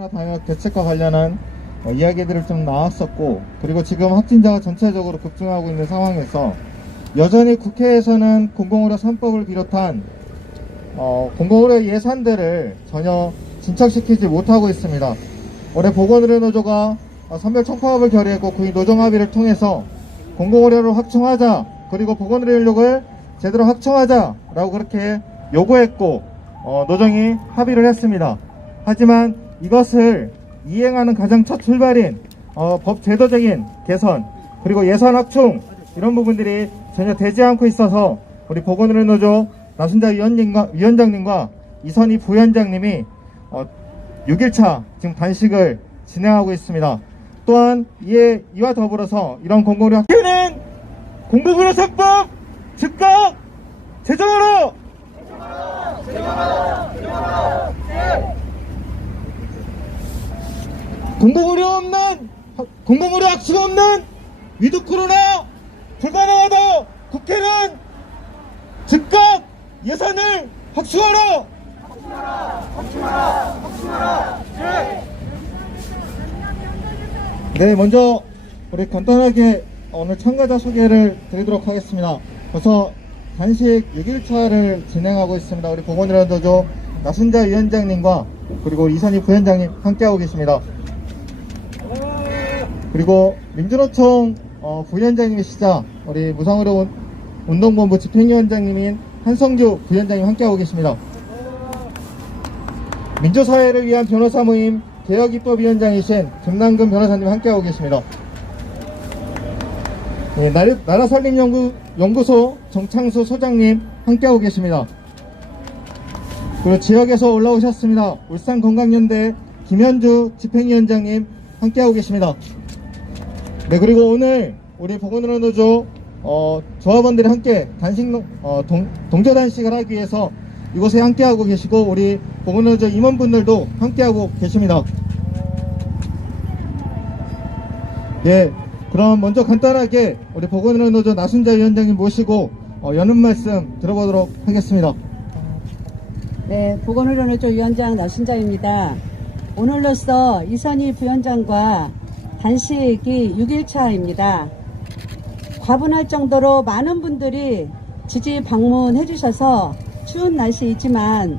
코로나 방역 대책과 관련한 이야기들을 좀 나왔었고, 그리고 지금 확진자가 전체적으로 급증하고 있는 상황에서 여전히 국회에서는 공공의료 3법을 비롯한 공공의료 예산들을 전혀 진척시키지 못하고 있습니다. 올해 보건의료노조가 선별 청파업을 결의했고, 그 노정합의를 통해서 공공의료를 확충하자, 그리고 보건의료 인력을 제대로 확충하자라고 그렇게 요구했고, 노정이 합의를 했습니다. 하지만 이것을 이행하는 가장 첫 출발인 법 제도적인 개선, 그리고 예산 확충, 이런 부분들이 전혀 되지 않고 있어서 우리 보건의료노조 나순자 위원장님과 이선희 부위원장님이 6일차 지금 단식을 진행하고 있습니다. 또한 이와 더불어서 이런 공공의료 학회는 공공의료 3법 즉각 제정하라! 공공의료 확충 없는 위드 코로나 불가능하다! 국회는 즉각 예산을 확충하라! 네, 먼저 우리 간단하게 오늘 참가자 소개를 드리도록 하겠습니다. 벌써 단식 6일차를 진행하고 있습니다. 우리 보건의료노조 나순자 위원장님과 그리고 이선희 부위원장님 함께하고 계십니다. 그리고 민주노총 부위원장님이시자 우리 무상의료 운동본부 집행위원장님인 한성규 부위원장님 함께하고 계십니다. 민주사회를 위한 변호사 모임 개혁입법위원장이신 김남근 변호사님 함께하고 계십니다. 네, 나라살림연구소 정창수 소장님 함께하고 계십니다. 그리고 지역에서 올라오셨습니다. 울산건강연대 김현주 집행위원장님 함께하고 계십니다. 네, 그리고 오늘 우리 보건의료노조 조합원들이 함께 동조단식을 하기 위해서 이곳에 함께하고 계시고, 우리 보건의료노조 임원분들도 함께하고 계십니다. 예, 그럼 먼저 간단하게 우리 보건의료노조 나순자 위원장님 모시고 여는 말씀 들어보도록 하겠습니다. 네, 보건의료노조 위원장 나순자입니다. 오늘로써 이선희 부위원장과 단식이 6일차입니다. 과분할 정도로 많은 분들이 지지 방문해 주셔서 추운 날씨이지만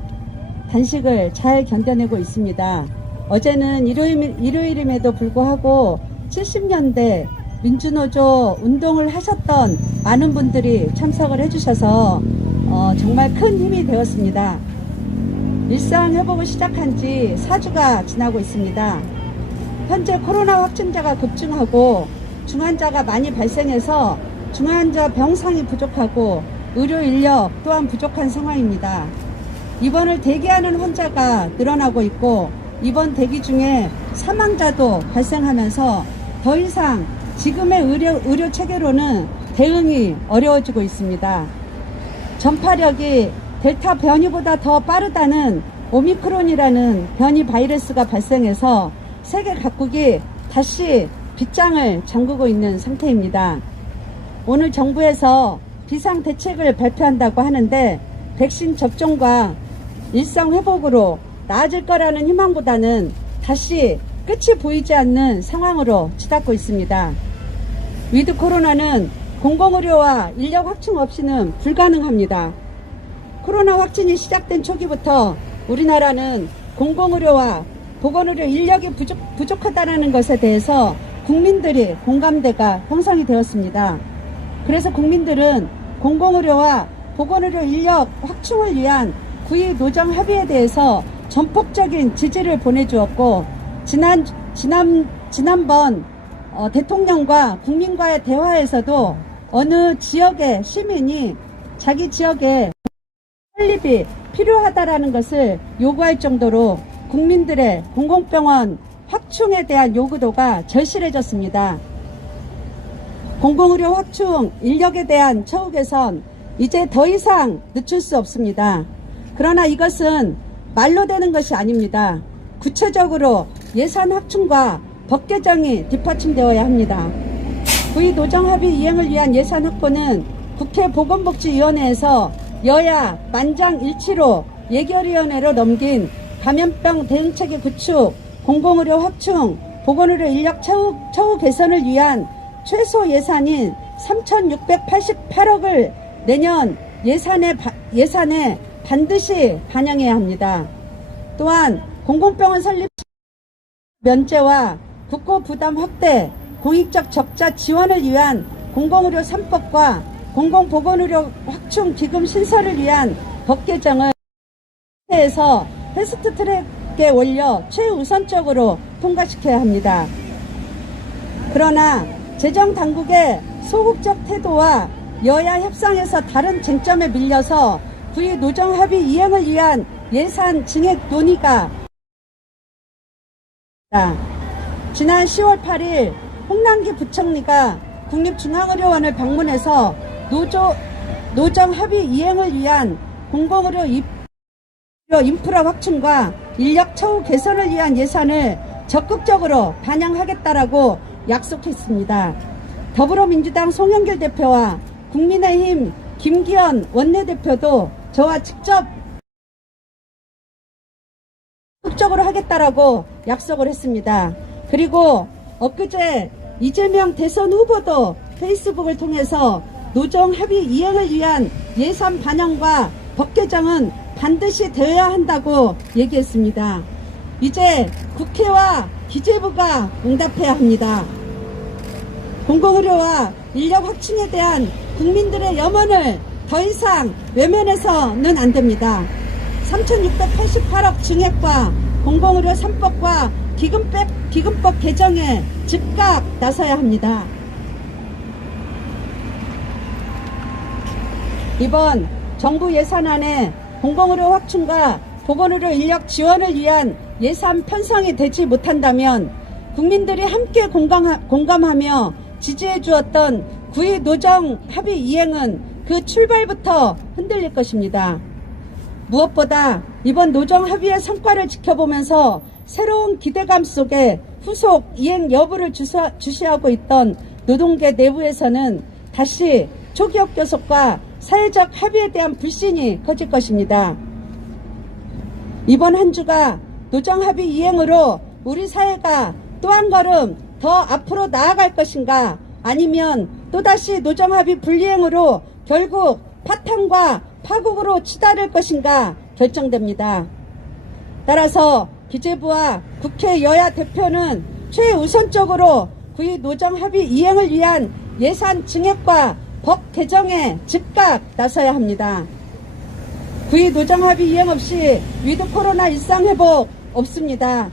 단식을 잘 견뎌내고 있습니다. 어제는 일요일임에도 불구하고 70년대 민주노조 운동을 하셨던 많은 분들이 참석을 해주셔서 정말 큰 힘이 되었습니다. 일상 회복을 시작한 지 4주가 지나고 있습니다. 현재 코로나 확진자가 급증하고 중환자가 많이 발생해서 중환자 병상이 부족하고 의료 인력 또한 부족한 상황입니다. 입원을 대기하는 환자가 늘어나고 있고, 입원 대기 중에 사망자도 발생하면서 더 이상 지금의 의료 체계로는 대응이 어려워지고 있습니다. 전파력이 델타 변이보다 더 빠르다는 오미크론이라는 변이 바이러스가 발생해서 세계 각국이 다시 빗장을 잠그고 있는 상태입니다. 오늘 정부에서 비상대책을 발표한다고 하는데, 백신 접종과 일상 회복으로 나아질 거라는 희망보다는 다시 끝이 보이지 않는 상황으로 치닫고 있습니다. 위드 코로나는 공공의료와 인력 확충 없이는 불가능합니다. 코로나 확진이 시작된 초기부터 우리나라는 공공의료와 보건의료 인력이 부족하다는 것에 대해서 국민들이 공감대가 형성이 되었습니다. 그래서 국민들은 공공의료와 보건의료 인력 확충을 위한 구의 노정 합의에 대해서 전폭적인 지지를 보내주었고, 지난번 대통령과 국민과의 대화에서도 어느 지역의 시민이 자기 지역에 설립이 필요하다라는 것을 요구할 정도로 국민들의 공공병원 확충에 대한 요구도가 절실해졌습니다. 공공의료 확충 인력에 대한 처우 개선, 이제 더 이상 늦출 수 없습니다. 그러나 이것은 말로 되는 것이 아닙니다. 구체적으로 예산 확충과 법 개정이 뒷받침되어야 합니다. 구의 노정 합의 이행을 위한 예산 확보는 국회 보건복지위원회에서 여야 만장일치로 예결위원회로 넘긴 감염병 대응체계 구축, 공공의료 확충, 보건의료 인력 처우 개선을 위한 최소 예산인 3,688억을 내년 예산에 반드시 반영해야 합니다. 또한 공공병원 설립 면제와 국고 부담 확대, 공익적 적자 지원을 위한 공공의료 3법과 공공보건의료 확충 기금 신설을 위한 법 개정을 에서 패스트트랙에 올려 최우선적으로 통과시켜야 합니다. 그러나 재정당국의 소극적 태도와 여야 협상에서 다른 쟁점에 밀려서 구의 노정합의 이행을 위한 예산 증액 논의가 지난 10월 8일 홍남기 부총리가 국립중앙의료원을 방문해서 노정합의 이행을 위한 공공의료 인프라 확충과 인력 처우 개선을 위한 예산을 적극적으로 반영하겠다라고 약속했습니다. 더불어민주당 송영길 대표와 국민의힘 김기현 원내대표도 저와 직접 적극적으로 하겠다라고 약속을 했습니다. 그리고 엊그제 이재명 대선 후보도 페이스북을 통해서 노정합의 이행을 위한 예산 반영과 법 개정은 반드시 되어야 한다고 얘기했습니다. 이제 국회와 기재부가 응답해야 합니다. 공공의료와 인력 확충에 대한 국민들의 염원을 더 이상 외면해서는 안 됩니다. 3,688억 증액과 공공의료 3법과 기금법 개정에 즉각 나서야 합니다. 이번 정부 예산안에 공공의료 확충과 보건의료 인력 지원을 위한 예산 편성이 되지 못한다면 국민들이 함께 공감하며 지지해 주었던 구의 노정 합의 이행은 그 출발부터 흔들릴 것입니다. 무엇보다 이번 노정 합의의 성과를 지켜보면서 새로운 기대감 속에 후속 이행 여부를 주시하고 있던 노동계 내부에서는 다시 초기업 교섭과 사회적 합의에 대한 불신이 커질 것입니다. 이번 한 주가 노정 합의 이행으로 우리 사회가 또 한 걸음 더 앞으로 나아갈 것인가, 아니면 또다시 노정 합의 불이행으로 결국 파탄과 파국으로 치달을 것인가 결정됩니다. 따라서 기재부와 국회 여야 대표는 최우선적으로 구의 노정 합의 이행을 위한 예산 증액과 법 개정에 즉각 나서야 합니다. 구의 노정 합의 이행 없이 위드 코로나 일상 회복 없습니다.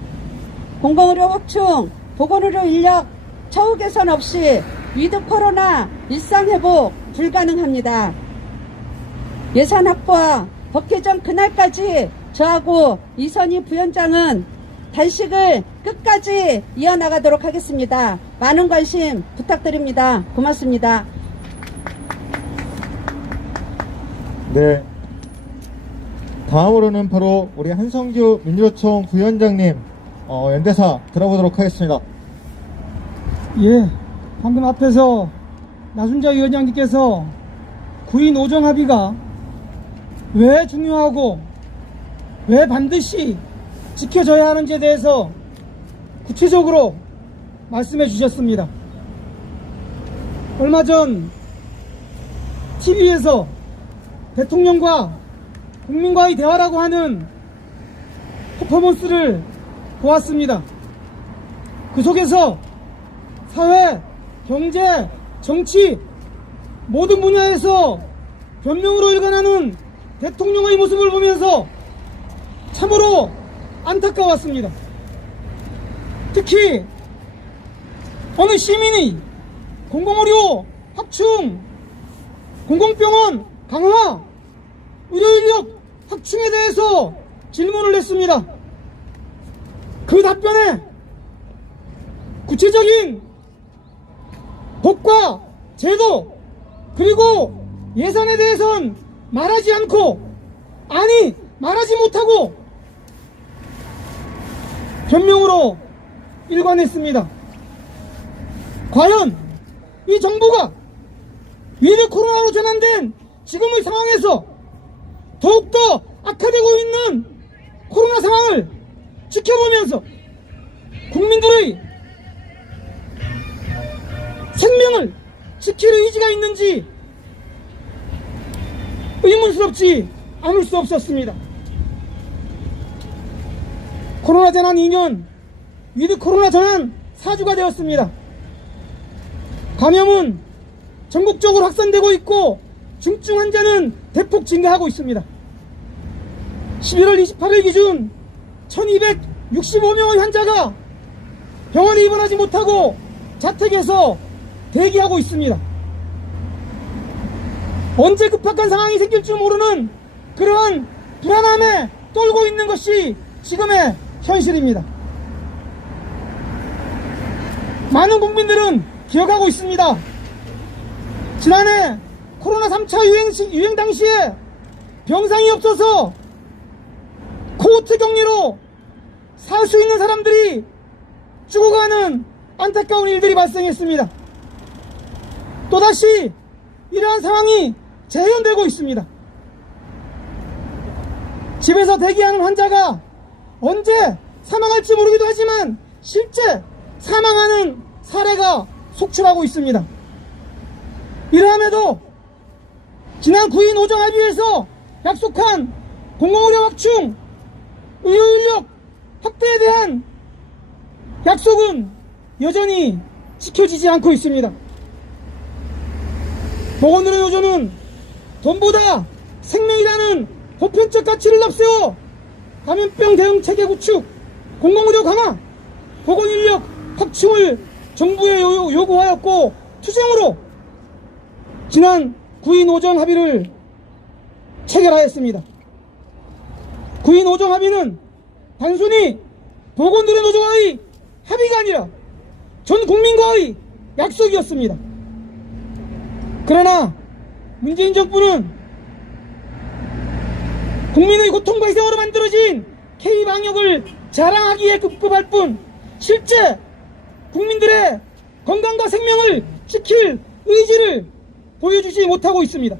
공공의료 확충, 보건의료 인력 처우 개선 없이 위드 코로나 일상 회복 불가능합니다. 예산 확보와 법 개정 그날까지 저하고 이선희 부위원장은 단식을 끝까지 이어나가도록 하겠습니다. 많은 관심 부탁드립니다. 고맙습니다. 네. 다음으로는 바로 우리 한성규 민주노총 부위원장님 연대사 들어보도록 하겠습니다. 예, 방금 앞에서 나순자 위원장님께서 구의 노정 합의가 왜 중요하고 왜 반드시 지켜져야 하는지에 대해서 구체적으로 말씀해 주셨습니다. 얼마 전 TV에서 대통령과 국민과의 대화라고 하는 퍼포먼스를 보았습니다. 그 속에서 사회, 경제, 정치 모든 분야에서 변명으로 일관하는 대통령의 모습을 보면서 참으로 안타까웠습니다. 특히 어느 시민이 공공의료 확충, 공공병원 강화, 의료인력 확충에 대해서 질문을 했습니다. 그 답변에 구체적인 법과 제도 그리고 예산에 대해서는 말하지 않고, 아니 말하지 못하고 변명으로 일관했습니다. 과연 이 정부가 위드 코로나로 전환된 지금의 상황에서 더욱더 악화되고 있는 코로나 상황을 지켜보면서 국민들의 생명을 지킬 의지가 있는지 의문스럽지 않을 수 없었습니다. 코로나 재난 2년, 위드 코로나 전환 4주가 되었습니다. 감염은 전국적으로 확산되고 있고 중증 환자는 대폭 증가하고 있습니다. 11월 28일 기준 1265명의 환자가 병원에 입원하지 못하고 자택에서 대기하고 있습니다. 언제 급박한 상황이 생길 줄 모르는 그러한 불안함에 떨고 있는 것이 지금의 현실입니다. 많은 국민들은 기억하고 있습니다. 지난해 코로나 3차 유행 당시에 병상이 없어서 코호트 격리로 살 수 있는 사람들이 죽어가는 안타까운 일들이 발생했습니다. 또다시 이러한 상황이 재현되고 있습니다. 집에서 대기하는 환자가 언제 사망할지 모르기도 하지만 실제 사망하는 사례가 속출하고 있습니다. 이러함에도 지난 9일 노정합의에서 약속한 공공의료 확충, 의료인력 확대에 대한 약속은 여전히 지켜지지 않고 있습니다. 보건의료 노조는 돈보다 생명이라는 보편적 가치를 앞세워 감염병 대응 체계 구축, 공공의료 강화, 보건인력 확충을 정부에 요구하였고 투쟁으로 지난 9인 노정 합의를 체결하였습니다. 9인 노정 합의는 단순히 보건의료 노조와의 합의가 아니라 전 국민과의 약속이었습니다. 그러나 문재인 정부는 국민의 고통과 희생으로 만들어진 K방역을 자랑하기에 급급할 뿐 실제 국민들의 건강과 생명을 지킬 의지를 보여주지 못하고 있습니다.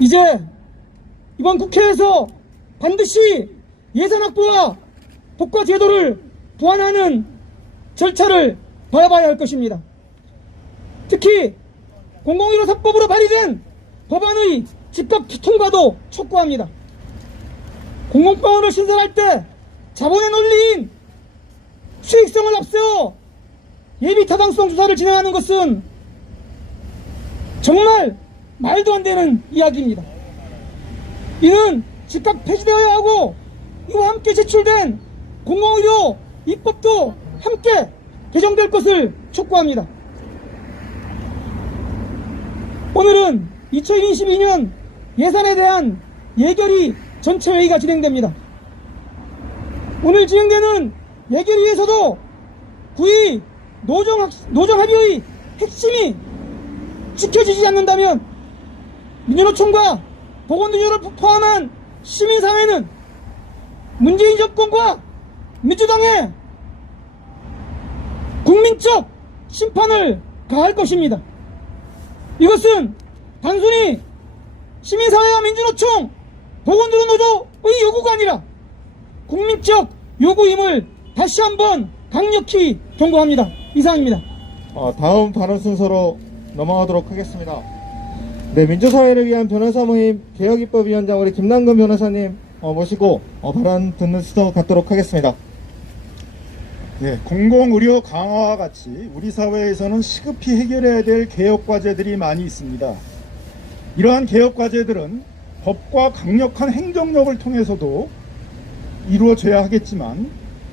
이제 이번 국회에서 반드시 예산 확보와 복과 제도를 보완하는 절차를 밟아야 할 것입니다. 특히 공공의료 3법으로 발의된 법안의 즉각 통과도 촉구합니다. 공공병원을 신설할 때 자본의 논리인 수익성을 앞세워 예비 타당성 조사를 진행하는 것은 정말 말도 안 되는 이야기입니다. 이는 즉각 폐지되어야 하고 이와 함께 제출된 공공의료 입법도 함께 개정될 것을 촉구합니다. 오늘은 2022년 예산에 대한 예결위 전체회의가 진행됩니다. 오늘 진행되는 예결위에서도 9위 노정합의의 핵심이 지켜지지 않는다면 민주노총과 보건의료를 포함한 시민사회는 문재인 정권과 민주당의 국민적 심판을 가할 것입니다. 이것은 단순히 시민사회와 민주노총, 보건의료 노조의 요구가 아니라 국민적 요구임을 다시 한번 강력히 경고합니다. 이상입니다. 다음 단어 순서로 넘어가도록 하겠습니다. 네, 민주사회를 위한 변호사 모임 개혁입법위원장 우리 김남근 변호사님 모시고 발언 듣는 수도 갖도록 하겠습니다. 네, 공공의료 강화와 같이 우리 사회에서는 시급히 해결해야 될 개혁과제들이 많이 있습니다. 이러한 개혁과제들은 법과 강력한 행정력을 통해서도 이루어져야 하겠지만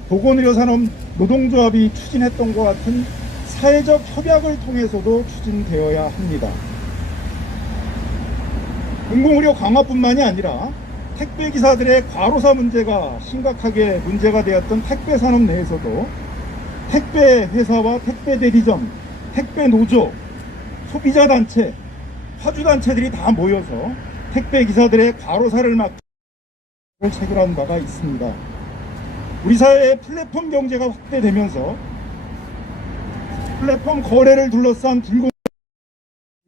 보건의료산업 노동조합이 추진했던 것 같은 사회적 협약을 통해서도 추진되어야 합니다. 공공의료 강화뿐만이 아니라 택배기사들의 과로사 문제가 심각하게 문제가 되었던 택배산업 내에서도 택배회사와 택배대리점, 택배노조, 소비자단체, 화주단체들이 다 모여서 택배기사들의 과로사를 막기 체결한 바가 있습니다. 우리 사회의 플랫폼 경제가 확대되면서 플랫폼 거래를 둘러싼 불공정이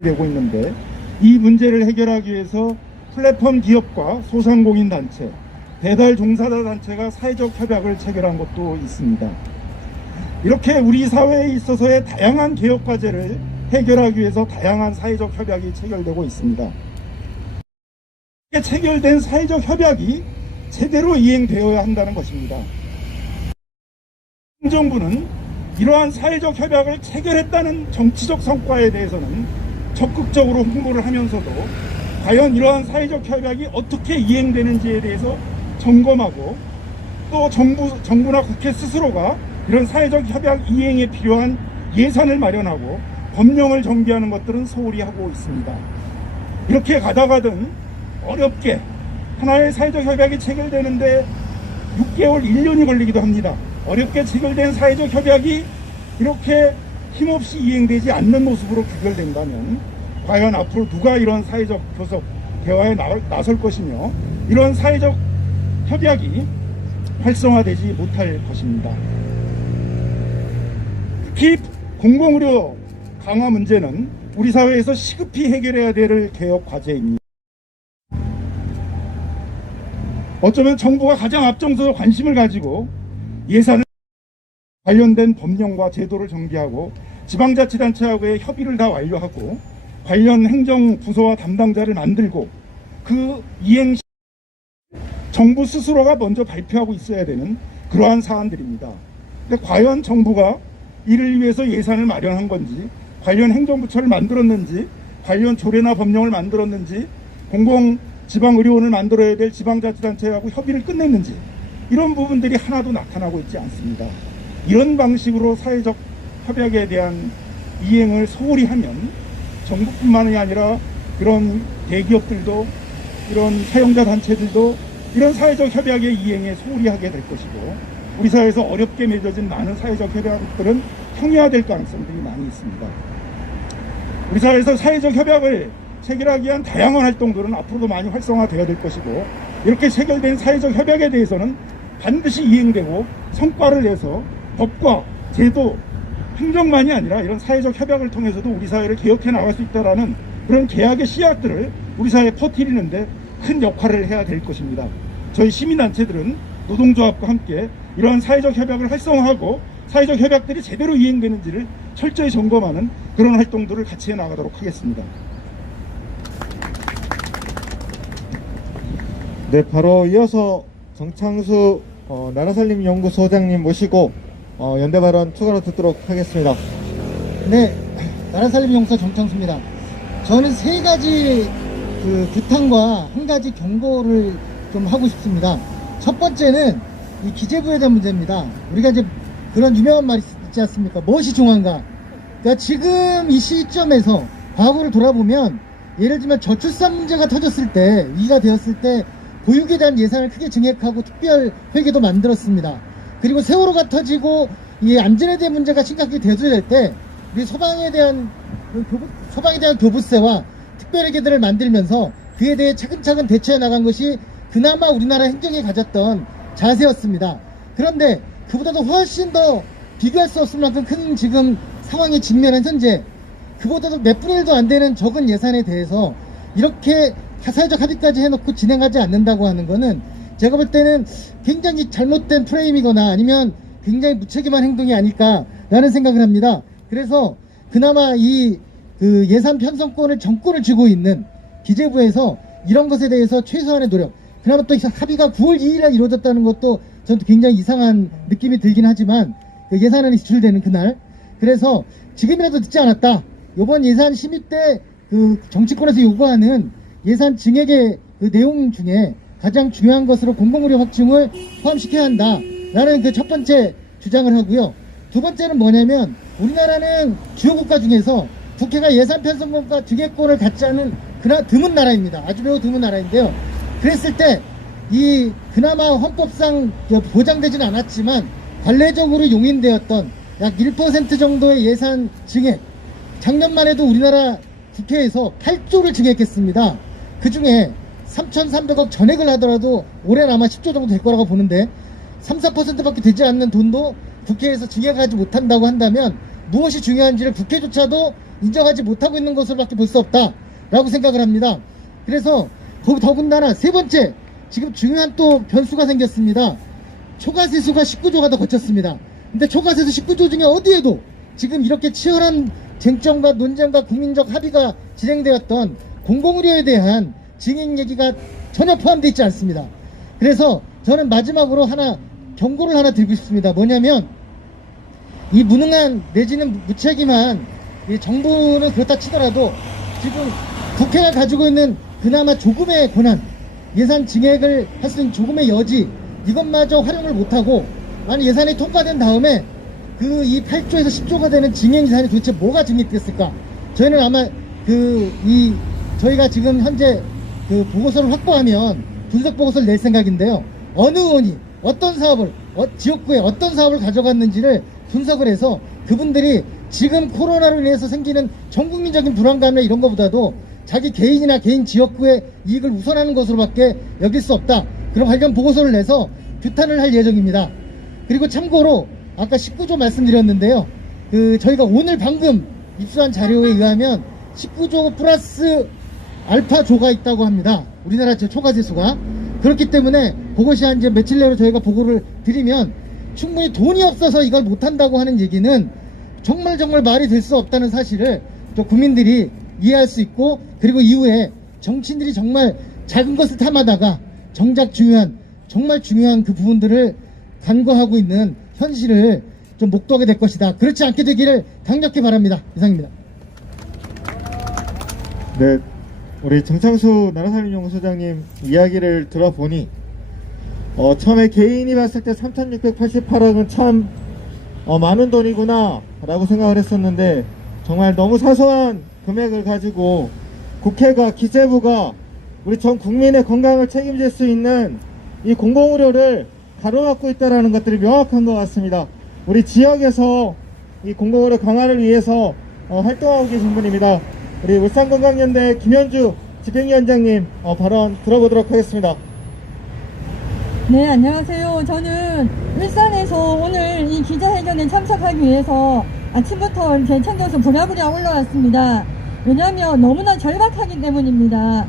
되고 있는데 이 문제를 해결하기 위해서 플랫폼 기업과 소상공인단체, 배달 종사자 단체가 사회적 협약을 체결한 것도 있습니다. 이렇게 우리 사회에 있어서의 다양한 개혁 과제를 해결하기 위해서 다양한 사회적 협약이 체결되고 있습니다. 이렇게 체결된 사회적 협약이 제대로 이행되어야 한다는 것입니다. 행정부는 이러한 사회적 협약을 체결했다는 정치적 성과에 대해서는 적극적으로 홍보를 하면서도 과연 이러한 사회적 협약이 어떻게 이행되는지에 대해서 점검하고 또 정부나 국회 스스로가 이런 사회적 협약 이행에 필요한 예산을 마련하고 법령을 정비하는 것들은 소홀히 하고 있습니다. 이렇게 가다가든 어렵게 하나의 사회적 협약이 체결되는데 6개월, 1년이 걸리기도 합니다. 어렵게 체결된 사회적 협약이 이렇게 힘없이 이행되지 않는 모습으로 귀결된다면 과연 앞으로 누가 이런 사회적 교섭, 대화에 나설 것이며 이런 사회적 협약이 활성화되지 못할 것입니다. 특히 공공의료 강화 문제는 우리 사회에서 시급히 해결해야 될 개혁 과제입니다. 어쩌면 정부가 가장 앞장서서 관심을 가지고 예산을 관련된 법령과 제도를 정비하고 지방자치단체하고의 협의를 다 완료하고 관련 행정부서와 담당자를 만들고 그 이행 정부 스스로가 먼저 발표하고 있어야 되는 그러한 사안들입니다. 근데 과연 정부가 이를 위해서 예산을 마련한 건지, 관련 행정부처를 만들었는지, 관련 조례나 법령을 만들었는지, 지방의료원을 만들어야 될 지방자치단체하고 협의를 끝냈는지, 이런 부분들이 하나도 나타나고 있지 않습니다. 이런 방식으로 사회적 협약에 대한 이행을 소홀히 하면 정부뿐만이 아니라 이런 대기업들도, 이런 사용자 단체들도 이런 사회적 협약의 이행에 소홀히 하게 될 것이고, 우리 사회에서 어렵게 맺어진 많은 사회적 협약들은 형이화될 가능성들이 많이 있습니다. 우리 사회에서 사회적 협약을 체결하기 위한 다양한 활동들은 앞으로도 많이 활성화되어야 될 것이고, 이렇게 체결된 사회적 협약에 대해서는 반드시 이행되고 성과를 내서 법과 제도, 행정만이 아니라 이런 사회적 협약을 통해서도 우리 사회를 개혁해 나갈 수 있다는 그런 계약의 씨앗들을 우리 사회에 퍼뜨리는데 큰 역할을 해야 될 것입니다. 저희 시민단체들은 노동조합과 함께 이러한 사회적 협약을 활성화하고 사회적 협약들이 제대로 이행되는지를 철저히 점검하는 그런 활동들을 같이 해나가도록 하겠습니다. 네, 바로 이어서 정창수 나라살림연구소장님 모시고 연대 발언 추가로 듣도록 하겠습니다. 네, 나라살림연구소 정창수입니다. 저는 세 가지 부탁과 한 가지 경고를 좀 하고 싶습니다. 첫 번째는 이 기재부에 대한 문제입니다. 우리가 이제 그런 유명한 말이 있지 않습니까? 무엇이 중요한가? 그러니까 지금 이 시점에서 과거를 돌아보면 예를 들면 저출산 문제가 터졌을 때, 위기가 되었을 때 보육에 대한 예산을 크게 증액하고 특별회계도 만들었습니다. 그리고 세월호가 터지고 이 안전에 대한 문제가 심각하게 대두될 때 우리 소방에 대한 교부세와 특별회계들을 만들면서 그에 대해 차근차근 대처해 나간 것이 그나마 우리나라 행정이 가졌던 자세였습니다. 그런데 그보다도 훨씬 더 비교할 수 없을 만큼 큰 지금 상황에 직면한 현재, 그보다도 몇 분의 1도 안 되는 적은 예산에 대해서 이렇게 사회적 합의까지 해놓고 진행하지 않는다고 하는 거는 제가 볼 때는 굉장히 잘못된 프레임이거나 아니면 굉장히 무책임한 행동이 아닐까라는 생각을 합니다. 그래서 그나마 이 예산 편성권을 정권을 쥐고 있는 기재부에서 이런 것에 대해서 최소한의 노력, 그나마 또 합의가 9월 2일에 이루어졌다는 것도 저는 굉장히 이상한 느낌이 들긴 하지만 예산안이 지출되는 그날, 그래서 지금이라도 늦지 않았다. 이번 예산 심의 때 정치권에서 요구하는 예산 증액의 내용 중에 가장 중요한 것으로 공공의료 확충을 포함시켜야 한다라는 첫 번째 주장을 하고요. 두 번째는 뭐냐면 우리나라는 주요 국가 중에서 국회가 예산 편성권과 증액권을 갖지 않은 드문 나라입니다. 아주 매우 드문 나라인데요. 그랬을 때 이 그나마 헌법상 보장되지는 않았지만 관례적으로 용인되었던 약 1% 정도의 예산 증액, 작년만 해도 우리나라 국회에서 8조를 증액했습니다. 그 중에 3,300억 전액을 하더라도 올해는 아마 10조 정도 될 거라고 보는데 3, 4%밖에 되지 않는 돈도 국회에서 증액하지 못한다고 한다면 무엇이 중요한지를 국회조차도 인정하지 못하고 있는 것으로밖에 볼 수 없다라고 생각을 합니다. 그래서 더군다나 세 번째, 지금 중요한 또 변수가 생겼습니다. 초과세수가 19조가 더 거쳤습니다. 근데 초과세수 19조 중에 어디에도 지금 이렇게 치열한 쟁점과 논쟁과 국민적 합의가 진행되었던 공공의료에 대한 증액 얘기가 전혀 포함되어 있지 않습니다. 그래서 저는 마지막으로 경고를 하나 드리고 싶습니다. 뭐냐면 이 무능한 내지는 무책임한 이 정부는 그렇다 치더라도 지금 국회가 가지고 있는 그나마 조금의 권한, 예산 증액을 할 수 있는 조금의 여지, 이것마저 활용을 못하고 아니 예산이 통과된 다음에 이 8조에서 10조가 되는 증액 예산이 도대체 뭐가 증액됐을까? 저희는 아마 저희가 지금 현재 그 보고서를 확보하면 분석 보고서를 낼 생각인데요. 어느 의원이 어떤 사업을 지역구에 어떤 사업을 가져갔는지를 분석을 해서 그분들이 지금 코로나로 인해서 생기는 전국민적인 불안감이나 이런 것보다도 자기 개인이나 개인 지역구의 이익을 우선하는 것으로밖에 여길 수 없다. 그런 관련 보고서를 내서 규탄을 할 예정입니다. 그리고 참고로 아까 19조 말씀드렸는데요. 저희가 오늘 방금 입수한 자료에 의하면 19조 플러스 알파조가 있다고 합니다. 우리나라 초과세수가. 그렇기 때문에 그것이 한 이제 며칠 내로 저희가 보고를 드리면 충분히 돈이 없어서 이걸 못한다고 하는 얘기는 정말 말이 될 수 없다는 사실을 또 국민들이 이해할 수 있고, 그리고 이후에 정치인들이 정말 작은 것을 탐하다가 정작 정말 중요한 그 부분들을 간과하고 있는 현실을 좀 목도하게 될 것이다. 그렇지 않게 되기를 강력히 바랍니다. 이상입니다. 네, 우리 정창수 나라살림연구소장님 이야기를 들어보니 처음에 개인이 봤을 때 3,688억은 참 많은 돈이구나 라고 생각을 했었는데, 정말 너무 사소한 금액을 가지고 국회가, 기재부가 우리 전 국민의 건강을 책임질 수 있는 이 공공의료를 가로막고 있다는 것들이 명확한 것 같습니다. 우리 지역에서 이 공공의료 강화를 위해서 활동하고 계신 분입니다. 우리 울산건강연대 김현주 집행위원장님 발언 들어보도록 하겠습니다. 네, 안녕하세요. 저는 울산에서 오늘 이 기자회견에 참석하기 위해서 아침부터 이렇게 챙겨서 부랴부랴 올라왔습니다. 왜냐하면 너무나 절박하기 때문입니다.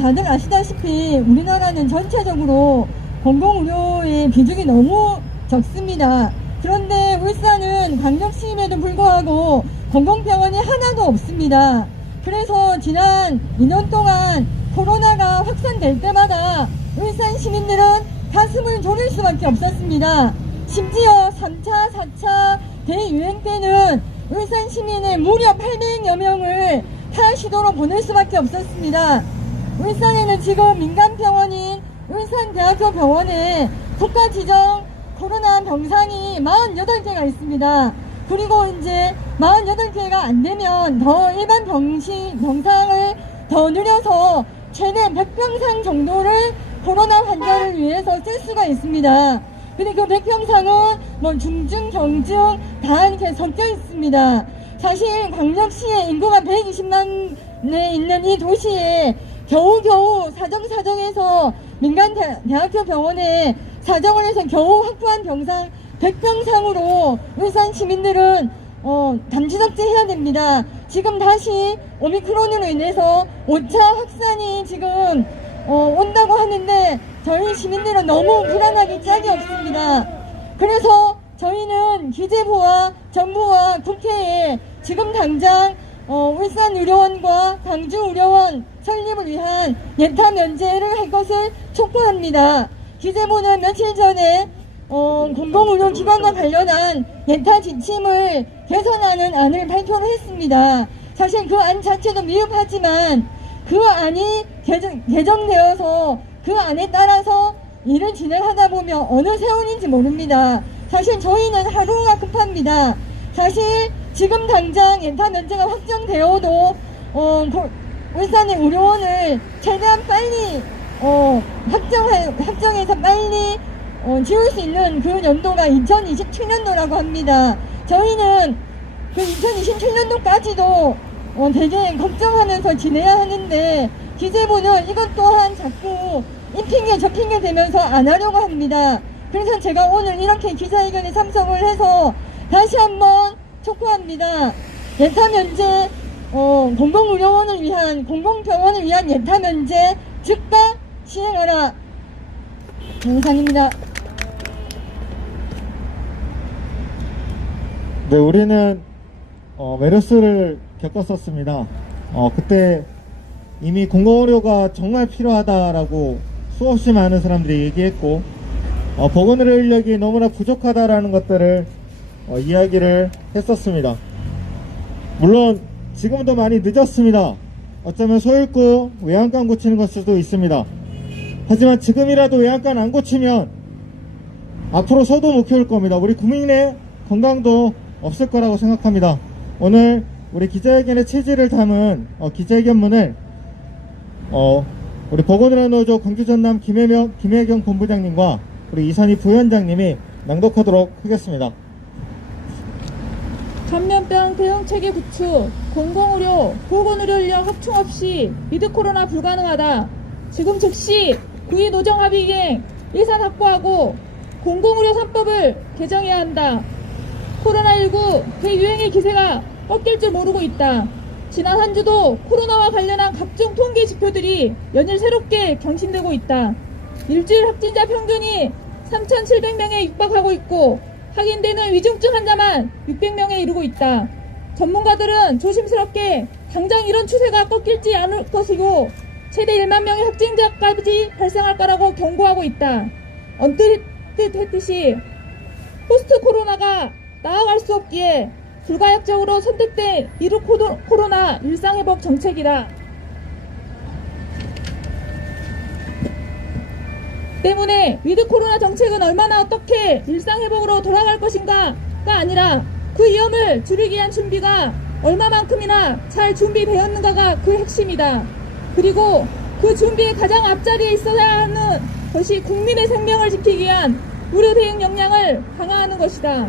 다들 아시다시피 우리나라는 전체적으로 공공의료의 비중이 너무 적습니다. 그런데 울산은 광역시임에도 불구하고 공공병원이 하나도 없습니다. 그래서 지난 2년 동안 코로나가 확산될 때마다 울산 시민들은 가슴을 졸일 수밖에 없었습니다. 심지어 3차, 4차 대유행 때는 울산 시민의 무려 800여 명을 하나시도로 보낼 수밖에 없었습니다. 울산에는 지금 민간병원인 울산대학교 병원에 국가지정 코로나 병상이 48개가 있습니다. 그리고 이제 48개가 안 되면 더 일반 병상을 더 늘려서 최대 100병상 정도를 코로나 환자를 위해서 쓸 수가 있습니다. 근데 그 100병상은 뭐 중증, 경증 다 이렇게 섞여 있습니다. 사실 광역시의 인구가 120만에 있는 이 도시에 겨우겨우 사정에서 민간 대학교 병원에 사정을 해서 겨우 확보한 병상 100병상으로 울산 시민들은 담지덕지 해야 됩니다. 지금 다시 오미크론으로 인해서 5차 확산이 지금 온다고 하는데 저희 시민들은 너무 불안하기 짝이 없습니다. 그래서 저희는 기재부와 정부와 국회에 지금 당장 울산의료원과 광주의료원 설립을 위한 예타 면제를 할 것을 촉구합니다. 기재부는 며칠 전에 공공의료기관과 관련한 예타 지침을 개선하는 안을 발표를 했습니다. 사실 그 안 자체도 미흡하지만 그 안이 개정되어서 그 안에 따라서 일을 진행하다 보면 어느 세월인지 모릅니다. 사실 저희는 하루가 급합니다. 사실 지금 당장 예타 면제가 확정되어도 울산의 의료원을 최대한 빨리 확정해서 빨리 지울 수 있는 그 연도가 2027년도라고 합니다. 저희는 그 2027년도까지도 되게 걱정하면서 지내야 하는데 기재부는 이것 또한 자꾸 이 핑계 저 핑계 대면서 안 하려고 합니다. 그래서 제가 오늘 이렇게 기자회견에 참석을 해서 다시 한번 촉구합니다. 예타 면제, 공공의료원을 위한, 공공병원을 위한 예타 면제 즉각 시행하라. 이상입니다. 네, 우리는 메르스를 겪었었습니다. 그때 이미 공공의료가 정말 필요하다라고 수없이 많은 사람들이 얘기했고, 보건의료 인력이 너무나 부족하다라는 것들을 이야기를 했었습니다. 물론 지금도 많이 늦었습니다. 어쩌면 소잃고 외양간 고치는 걸 수도 있습니다. 하지만 지금이라도 외양간 안 고치면 앞으로 소도 못 키울 겁니다. 우리 국민의 건강도 없을 거라고 생각합니다. 오늘 우리 기자회견의 취지를 담은 기자회견문을 우리 보건의료노조 광주전남 김혜경 본부장님과 우리 이선희 부위원장님이 낭독하도록 하겠습니다. 감염병 대응체계 구축, 공공의료, 보건의료 인력 확충 없이 위드 코로나 불가능하다. 지금 즉시 구의 노정 합의 이행 예산 확보하고 공공의료 3법을 개정해야 한다. 코로나19 대유행의 기세가 꺾일 줄 모르고 있다. 지난 한 주도 코로나와 관련한 각종 통계 지표들이 연일 새롭게 경신되고 있다. 일주일 확진자 평균이 3,700명에 육박하고 있고 확인되는 위중증 환자만 600명에 이르고 있다. 전문가들은 조심스럽게 당장 이런 추세가 꺾일지 않을 것이고 최대 1만 명의 확진자까지 발생할 거라고 경고하고 있다. 언뜻 했듯이 포스트 코로나가 나아갈 수 없기에 불가역적으로 선택된 위드 코로나 일상회복 정책이다. 때문에 위드 코로나 정책은 얼마나 어떻게 일상회복으로 돌아갈 것인가가 아니라 그 위험을 줄이기 위한 준비가 얼마만큼이나 잘 준비되었는가가 그 핵심이다. 그리고 그 준비의 가장 앞자리에 있어야 하는 것이 국민의 생명을 지키기 위한 의료 대응 역량을 강화하는 것이다.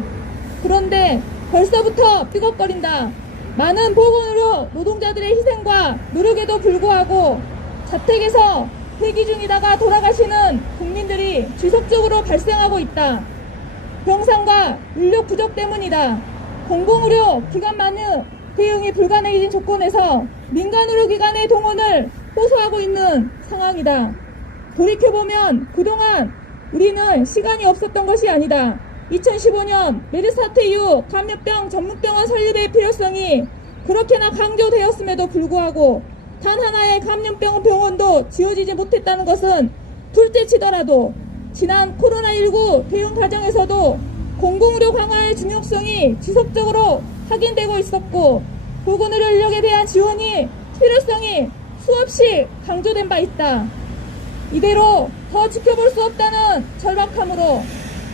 그런데 벌써부터 삐걱거린다. 많은 보건의료 노동자들의 희생과 노력에도 불구하고 자택에서 대기 중이다가 돌아가시는 국민들이 지속적으로 발생하고 있다. 병상과 인력 부족 때문이다. 공공의료 기관만의 대응이 불가능해진 조건에서 민간의료기관의 동원을 호소하고 있는 상황이다. 돌이켜보면 그동안 우리는 시간이 없었던 것이 아니다. 2015년 메르스 사태 이후 감염병 전문병원 설립의 필요성이 그렇게나 강조되었음에도 불구하고 단 하나의 감염병 병원도 지어지지 못했다는 것은 둘째치더라도 지난 코로나19 대응 과정에서도 공공의료 강화의 중요성이 지속적으로 확인되고 있었고 보건의료 인력에 대한 지원이 필요성이 수없이 강조된 바 있다. 이대로 더 지켜볼 수 없다는 절박함으로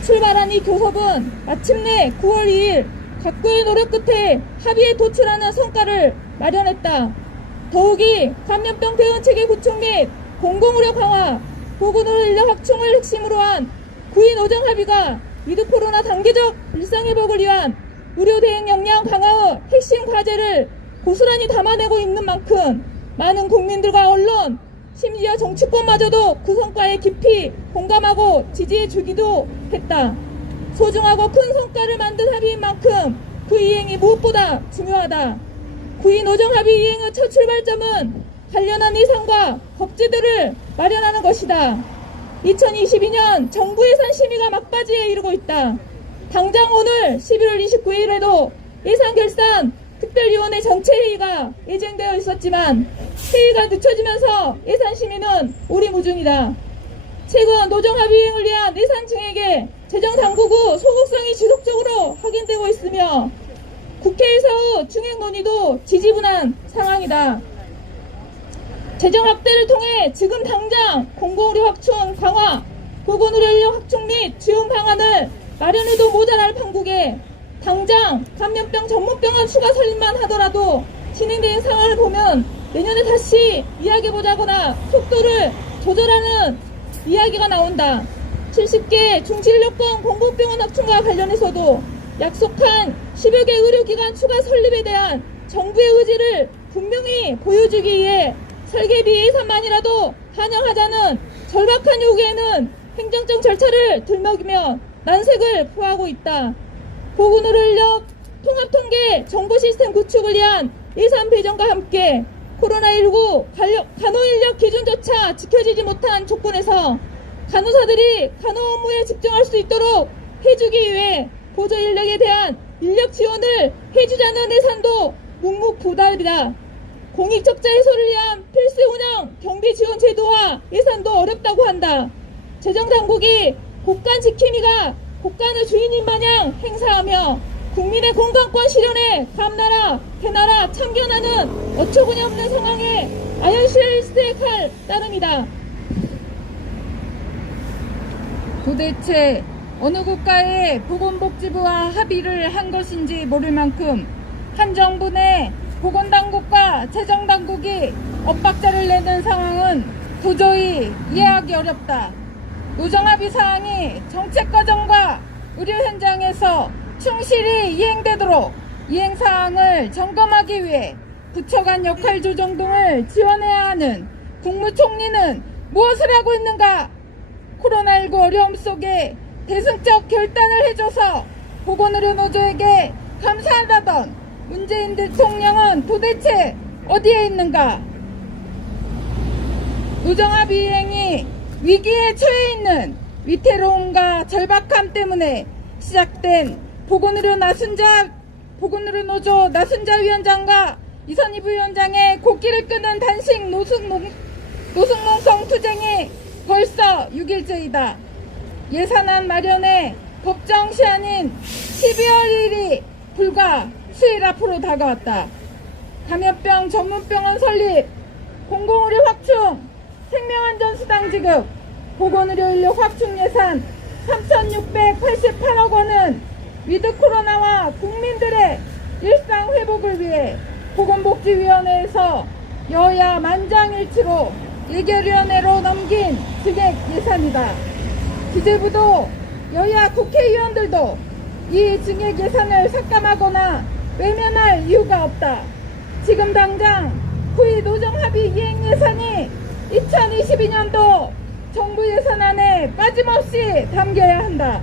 출발한 이 교섭은 마침내 9월 2일 각국의 노력 끝에 합의에 도출하는 성과를 마련했다. 더욱이 감염병 대응체계 구축 및 공공의료 강화, 보건의료 인력 확충을 핵심으로 한 구의 노정 합의가 위드 코로나 단계적 일상회복을 위한 의료 대응 역량 강화의 핵심 과제를 고스란히 담아내고 있는 만큼 많은 국민들과 언론, 심지어 정치권마저도 그 성과에 깊이 공감하고 지지해 주기도 했다. 소중하고 큰 성과를 만든 합의인 만큼 그 이행이 무엇보다 중요하다. 구의 노정 합의 이행의 첫 출발점은 관련한 예산과 법제들을 마련하는 것이다. 2022년 정부 예산 심의가 막바지에 이르고 있다. 당장 오늘 11월 29일에도 예산 결산 특별위원회 전체 회의가 예정되어 있었지만 회의가 늦춰지면서 예산 심의는 오리무중이다. 최근 노정 합의 이행을 위한 예산 증액에 재정당국의 소극성이 지속적으로 확인되고 있으며 국회에서의 증액 논의도 지지분한 상황이다. 재정 확대를 통해 지금 당장 공공의료 확충 강화, 보건의료 인력 확충 및 지원 방안을 마련해도 모자랄 판국에 당장 감염병 전문병원 추가 설립만 하더라도 진행되는 상황을 보면 내년에 다시 이야기해보자거나 속도를 조절하는 이야기가 나온다. 70개 중진료권 공공병원 확충과 관련해서도 약속한 10여 개 의료기관 추가 설립에 대한 정부의 의지를 분명히 보여주기 위해 설계비 예산만이라도 반영하자는 절박한 요구에는 행정적 절차를 들먹이며 난색을 표하고 있다. 보건의료 인력 통합통계 정보 시스템 구축을 위한 예산 배정과 함께 코로나19 간호인력 기준조차 지켜지지 못한 조건에서 간호사들이 간호 업무에 집중할 수 있도록 해주기 위해 보조 인력에 대한 인력 지원을 해주자는 예산도 묵묵부답이다. 공익적자 해소를 위한 필수 운영 경비 지원 제도와 예산도 어렵다고 한다. 재정당국이 국간 지킴이가 국간의 주인인 마냥 행사하며 국민의 건강권 실현에 감나라 대나라 참견하는 어처구니 없는 상황에 아연실색할 따름이다. 도대체 어느 국가의 보건복지부와 합의를 한 것인지 모를 만큼 한 정부 내 보건당국과 재정당국이 엇박자를 내는 상황은 도저히 이해하기 어렵다. 노정합의 사항이 정책과정과 의료 현장에서 충실히 이행되도록 이행사항을 점검하기 위해 부처 간 역할 조정 등을 지원해야 하는 국무총리는 무엇을 하고 있는가? 코로나19 어려움 속에 대승적 결단을 해줘서 보건의료 노조에게 감사하다던 문재인 대통령은 도대체 어디에 있는가? 노정합의 이행이 위기에 처해 있는 위태로움과 절박함 때문에 시작된 보건의료 노조 나순자 위원장과 이선희 부위원장의 곡기를 끄는 단식 노숙농성 투쟁이 벌써 6일째이다. 예산안 마련에 법정 시한인 12월 1일이 불과 수일 앞으로 다가왔다. 감염병 전문병원 설립, 공공의료 확충, 생명안전수당 지급, 보건의료 인력 확충 예산 3,688억 원은 위드 코로나와 국민들의 일상 회복을 위해 보건복지위원회에서 여야 만장일치로 예결위원회로 넘긴 증액 예산이다. 기재부도 여야 국회의원들도 이 증액 예산을 삭감하거나 외면할 이유가 없다. 지금 당장 구의 노정합의 이행 예산이 2022년도 정부 예산안에 빠짐없이 담겨야 한다.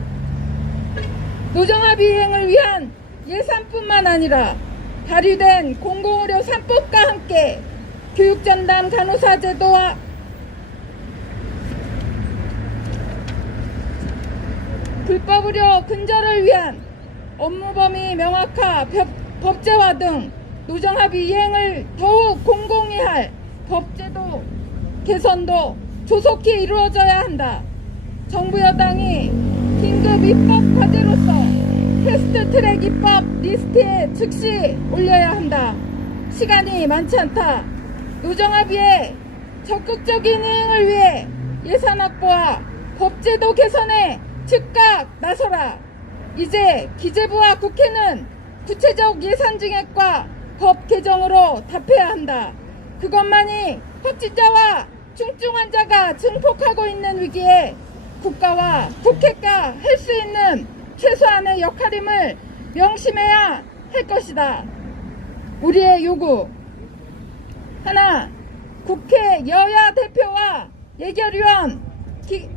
노정합의 이행을 위한 예산뿐만 아니라 발의된 공공의료 3법과 함께 교육전담 간호사 제도와 불법의료 근절을 위한 업무범위 명확화, 법제화 등 노정합의 이행을 더욱 공공히 할 법제도 개선도 조속히 이루어져야 한다. 정부 여당이 긴급 입법 과제로서 패스트트랙 입법 리스트에 즉시 올려야 한다. 시간이 많지 않다. 노정합의의 적극적인 이행을 위해 예산 확보와 법제도 개선에 즉각 나서라. 이제 기재부와 국회는 구체적 예산 증액과 법 개정으로 답해야 한다. 그것만이 확진자와 중증 환자가 증폭하고 있는 위기에 국가와 국회가 할 수 있는 최소한의 역할임을 명심해야 할 것이다. 우리의 요구 하나, 국회 여야 대표와 예결위원,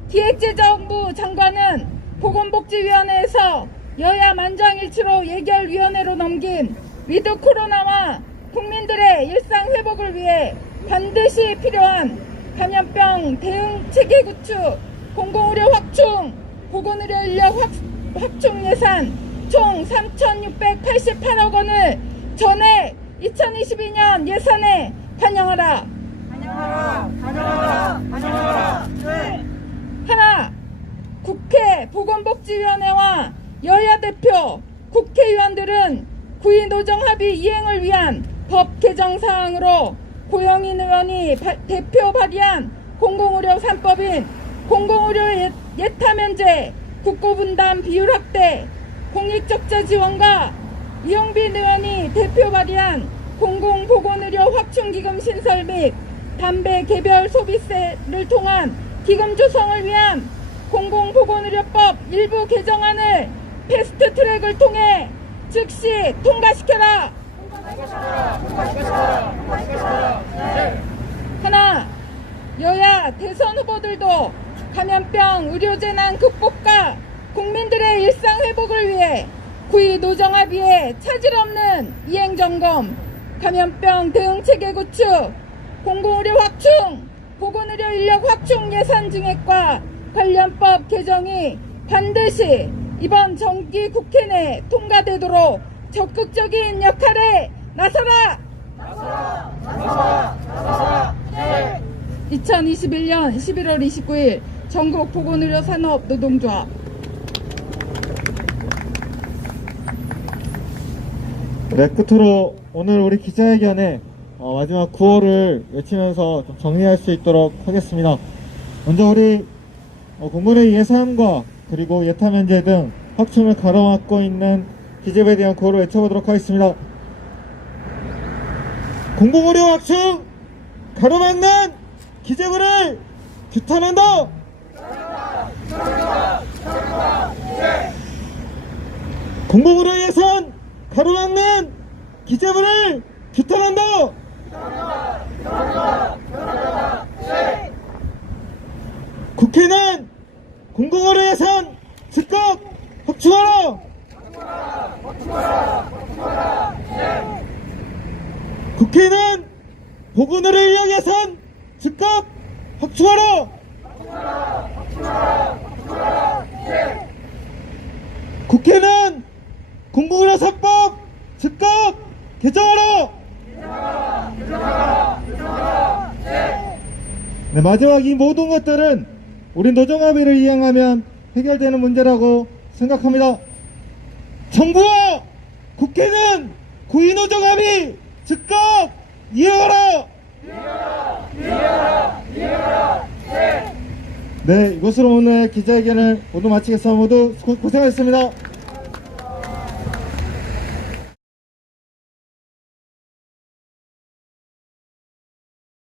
기획재정부 장관은 보건복지위원회에서 여야 만장일치로 예결위원회로 넘긴 위드 코로나와 국민들의 일상 회복을 위해 반드시 필요한 감염병 대응 체계 구축, 공공의료 확충, 보건의료 인력 확충 예산 총 3,688억 원을 전액 2022년 예산에 반영하라. 하나, 국회 보건복지위원회와 여야 대표, 국회의원들은 구의 노정합의 이행을 위한 법 개정 사항으로 고영인 의원이 대표 발의한 공공의료 3법인 공공의료 예타 면제, 국고분담 비율 확대, 공익적자 지원과 이용빈 의원이 대표 발의한 공공보건의료 확충기금 신설 및 담배 개별 소비세를 통한 기금 조성을 위한 공공보건의료법 일부 개정안을 패스트트랙을 통해 즉시 통과시켜라. 하나, 여야 대선 후보들도 감염병 의료재난 극복과 국민들의 일상 회복을 위해 구의 노정합의의 차질 없는 이행점검, 감염병 대응체계 구축, 공공의료 확충, 보건의료 인력 확충 예산 증액과 관련 법 개정이 반드시 이번 정기 국회 내 통과되도록 적극적인 역할에 나서라! 2021년 11월 29일 전국 보건의료 산업 노동조합. 네, 끝으로 오늘 우리 기자회견에 마지막 구호를 외치면서 좀 정리할 수 있도록 하겠습니다. 먼저 우리 공군의 예산과 그리고 예타 면제 등 확충을 가로막고 있는 기재부에 대한 구호를 외쳐보도록 하겠습니다. 공공의료 확충 가로막는 기재부를 규탄한다! 공공의료 예산 가로막는 기재부를 규탄한다! 국회는 공공의료 예산 즉각 확충하라! 국회는 보건의료 인력 예산 즉각 확충하라! 국회는 공공의료 3법 즉각 개정하라! 네, 마지막 이 모든 것들은 우리 노정합의를 이행하면 해결되는 문제라고 생각합니다. 정부와 국회는 구의노정합의 즉각 이행하라! 네, 이것으로 오늘 기자회견을 모두 마치겠습니다. 모두 고생하셨습니다.